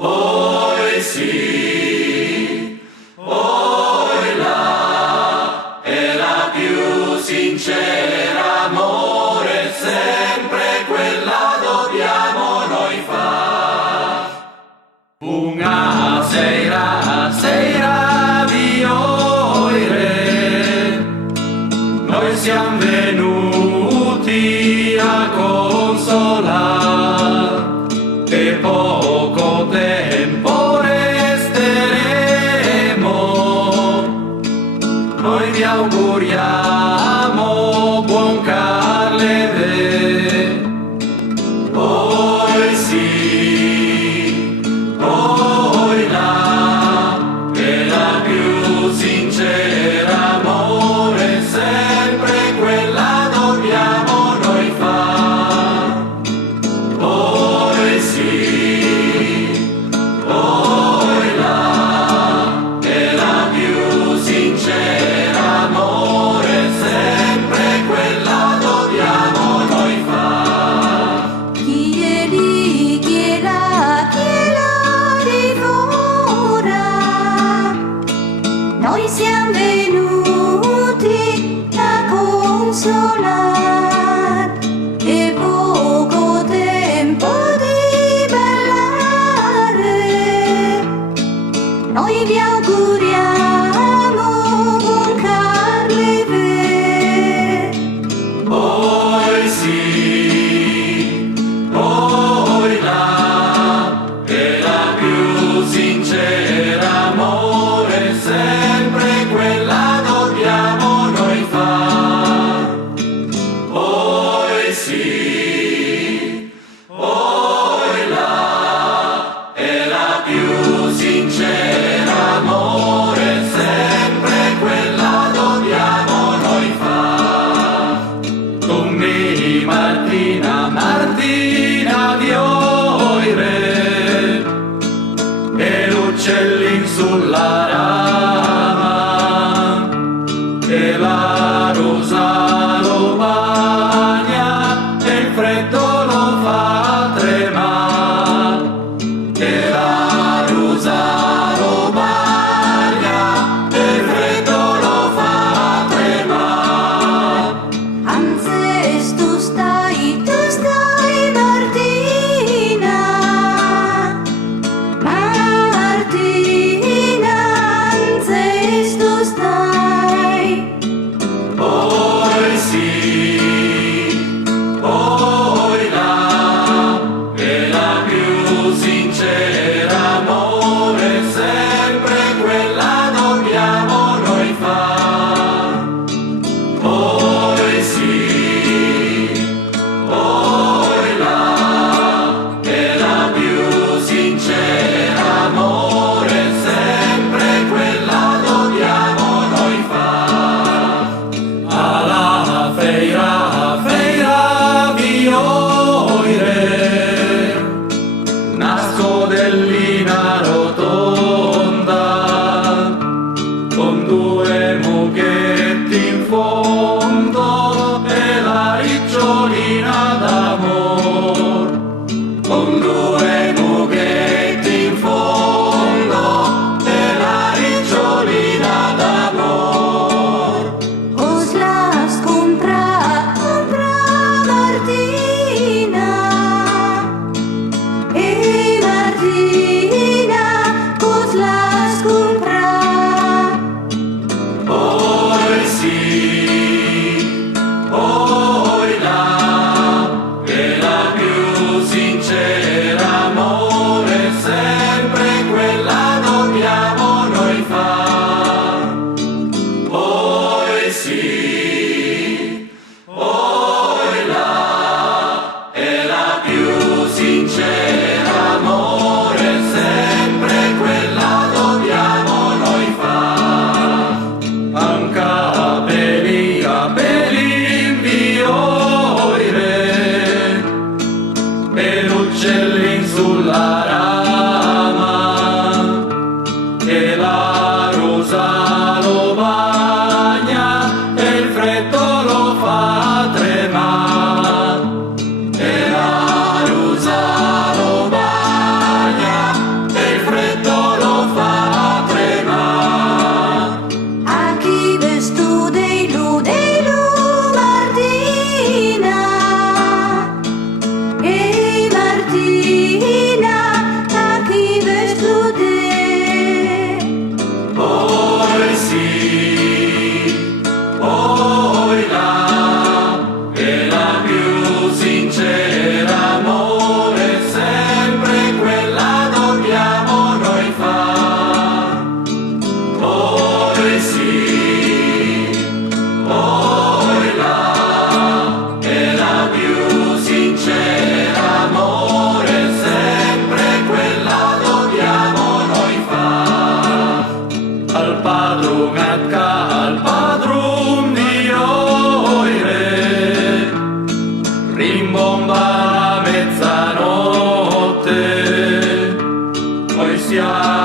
Poi sì, poi là, è la più sincera amore, sempre quella dobbiamo noi fare. Una sera vioire, noi siamo venuti a consolare e poco tempo resteremo. Noi vi auguriamo buon Carleve. Poi sì, poi là, è la più sincera amore, sempre quella dobbiamo noi fare. Poi sì, poi là, è la più sincera amore, sempre quella dobbiamo noi fare. Chi è lì, chi è là, divora? Noi siamo venuti a consolare e poco tempo di ballare. Noi vi auguriamo buon Carleve. Poi sì, poi là, è la più sincera amore, sempre quella dobbiamo noi fare. Poi sì, poi là, è la più sincera amore, sempre quella dobbiamo noi fare. Dommi Martina vioire e l'uccellin sulla rama e la rosa lo bagna e il freddo lo fa tremare e la rosa lo bagna e il freddo lo fa tremare. Anzi, tu stai Martina, anzi tu stai. Poi sì, poi là, è la più sincera amore, sempre quella dobbiamo noi fare. Poi sì, poi là, è la più sincera amore, sempre quella dobbiamo noi fare. Alla feira vioire, nasco del sia